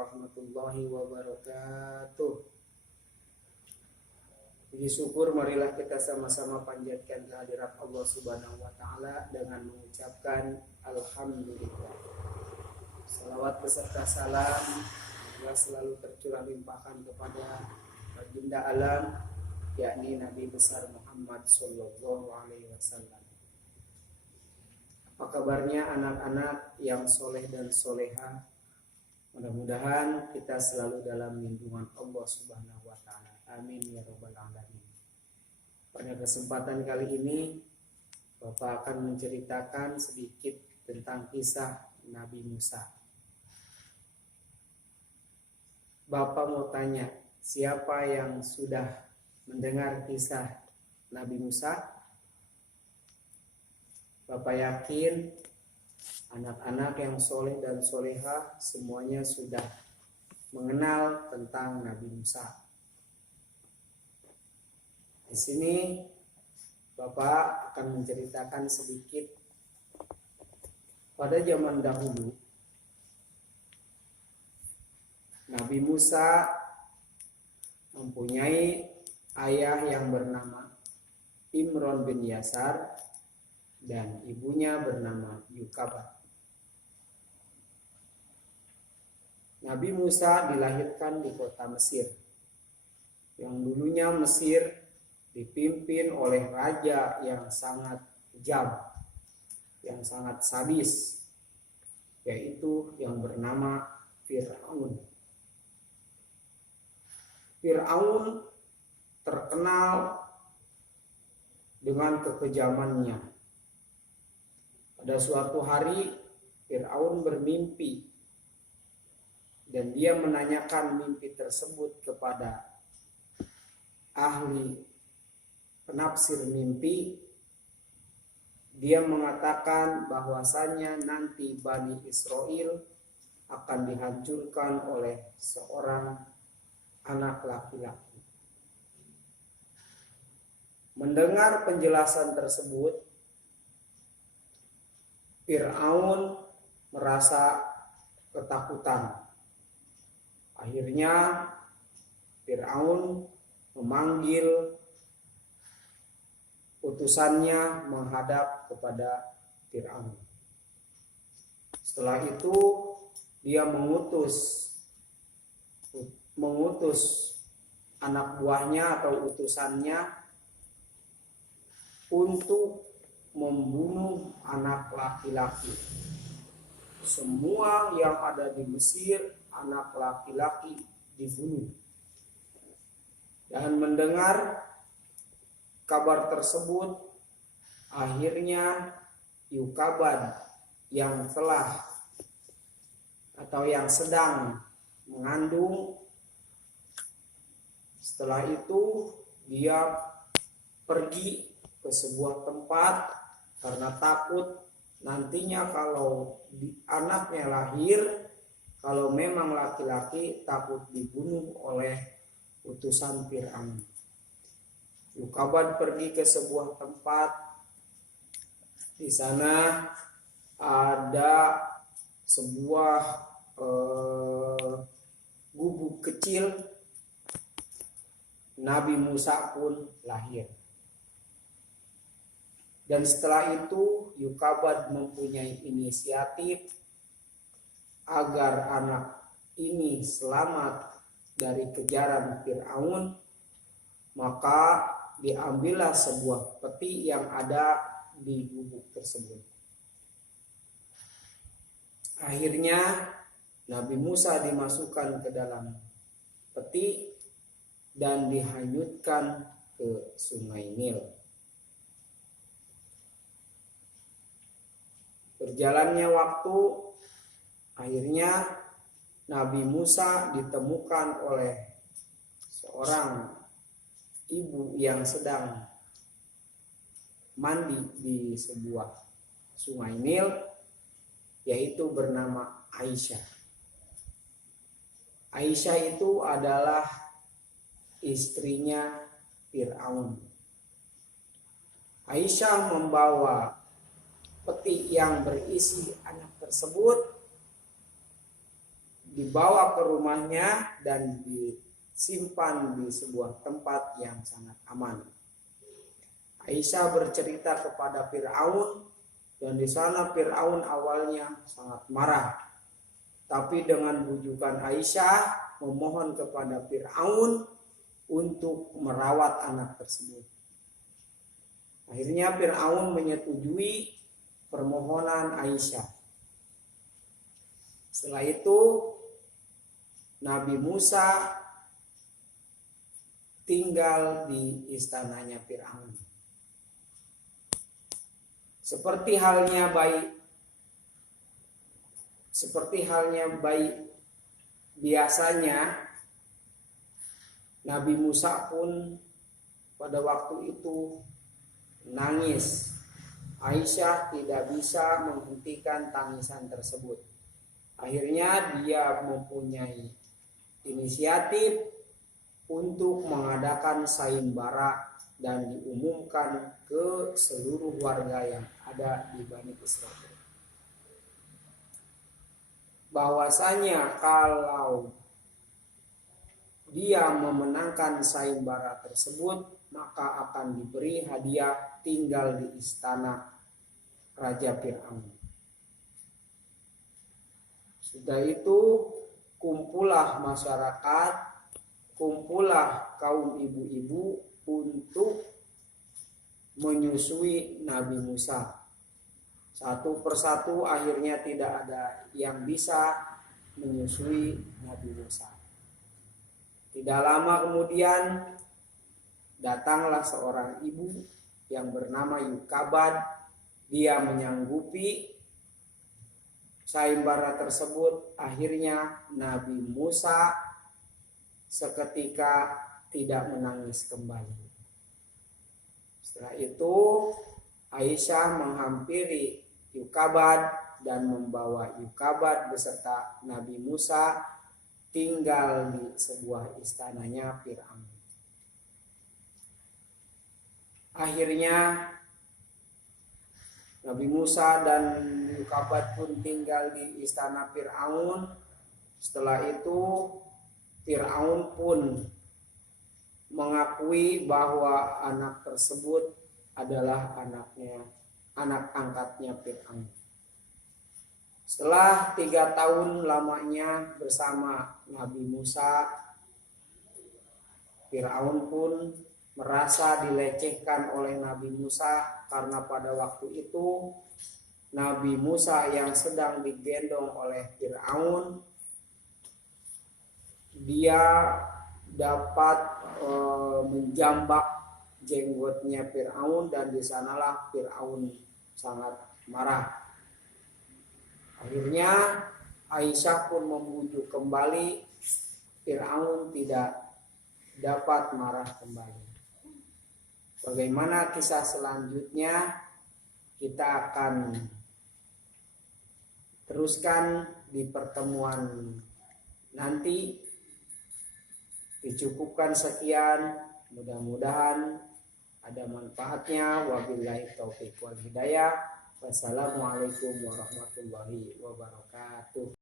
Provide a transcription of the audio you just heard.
warahmatullahi wabarakatuh. Puji syukur marilah kita sama-sama panjatkan kehadirat Allah Subhanahu wa taala dengan mengucapkan alhamdulillah. Salawat beserta salam selalu tercurah limpahkan kepada baginda alam, yakni Nabi besar Muhammad sallallahu alaihi wasallam. Apa kabarnya anak-anak yang soleh dan soleha? Mudah-mudahan kita selalu dalam lindungan Allah Subhanahu wa taala. Amin ya rabbal alamin. Pada kesempatan kali ini Bapak akan menceritakan sedikit tentang kisah Nabi Musa. Bapak mau tanya, siapa yang sudah mendengar kisah Nabi Musa? Bapak yakin anak-anak yang soleh dan soleha semuanya sudah mengenal tentang Nabi Musa. Di sini Bapak akan menceritakan sedikit. Pada zaman dahulu Nabi Musa mempunyai ayah yang bernama Imron bin Yasar dan ibunya bernama Yukabad. Nabi Musa dilahirkan di kota Mesir, yang dulunya Mesir dipimpin oleh raja yang sangat kejam, yang sangat sadis, yaitu yang bernama Fir'aun. Fir'aun terkenal dengan kekejamannya. Pada suatu hari Fir'aun bermimpi dan dia menanyakan mimpi tersebut kepada ahli penafsir mimpi. Dia mengatakan bahwasanya nanti Bani Israel akan dihancurkan oleh seorang anak laki-laki. Mendengar penjelasan tersebut, Fir'aun merasa ketakutan. Akhirnya Fir'aun memanggil utusannya menghadap kepada Fir'aun. Setelah itu dia mengutus anak buahnya atau utusannya untuk membunuh anak laki-laki. Semua yang ada di Mesir anak laki-laki dibunuh. Dan mendengar kabar tersebut, akhirnya Yukabad yang telah atau yang sedang mengandung, setelah itu dia pergi ke sebuah tempat karena takut nantinya kalau anaknya lahir, kalau memang laki-laki, takut dibunuh oleh utusan Fir'aun. Yukabad pergi ke sebuah tempat. Di sana ada sebuah gubuk kecil. Nabi Musa pun lahir. Dan setelah itu Yukabad mempunyai inisiatif agar anak ini selamat dari kejaran Fir'aun. Maka diambillah sebuah peti yang ada di gubuk tersebut. Akhirnya Nabi Musa dimasukkan ke dalam peti dan dihanyutkan ke Sungai Nil. Berjalannya waktu, akhirnya Nabi Musa ditemukan oleh seorang ibu yang sedang mandi di sebuah Sungai Nil, yaitu bernama Aisyah. Aisyah itu adalah istrinya Fir'aun. Aisyah membawa peti yang berisi anak tersebut. dibawa ke rumahnya dan disimpan di sebuah tempat yang sangat aman. Aisyah bercerita kepada Fir'aun, dan di sana Fir'aun awalnya sangat marah. Tapi dengan bujukan Aisyah memohon kepada Fir'aun untuk merawat anak tersebut. Akhirnya Fir'aun menyetujui permohonan Aisyah. Setelah itu Nabi Musa tinggal di istananya Fir'aun. Seperti halnya bayi biasanya, Nabi Musa pun pada waktu itu nangis. Aisyah tidak bisa menghentikan tangisan tersebut. Akhirnya dia mempunyai inisiatif untuk mengadakan sayembara dan diumumkan ke seluruh warga yang ada di Bani Israil, bahwasanya kalau dia memenangkan sayembara tersebut maka akan diberi hadiah tinggal di istana Raja Fir'aun. Sudah itu kumpullah masyarakat, kumpullah kaum ibu-ibu untuk menyusui Nabi Musa. Satu persatu akhirnya tidak ada yang bisa menyusui Nabi Musa. Tidak lama kemudian datanglah seorang ibu yang bernama Yukabad. Dia menyanggupi sayembara tersebut. Akhirnya Nabi Musa seketika tidak menangis kembali. Setelah itu Aisyah menghampiri Yukabad dan membawa Yukabad beserta Nabi Musa tinggal di sebuah istananya Fir'aun. Akhirnya Nabi Musa dan Yukabad pun tinggal di istana Fir'aun. Setelah itu Fir'aun pun mengakui bahwa anak tersebut adalah anak angkatnya Fir'aun. Setelah 3 tahun lamanya bersama Nabi Musa, Fir'aun pun merasa dilecehkan oleh Nabi Musa karena pada waktu itu Nabi Musa yang sedang digendong oleh Fir'aun, dia dapat menjambak jenggotnya Fir'aun dan di sanalah Fir'aun sangat marah. Akhirnya Aisyah pun membujuk kembali, Fir'aun tidak dapat marah kembali. Bagaimana kisah selanjutnya kita akan teruskan di pertemuan nanti. Dicukupkan sekian, mudah-mudahan ada manfaatnya. Wabillahi taufiq wal hidayah. Wassalamualaikum warahmatullahi wabarakatuh.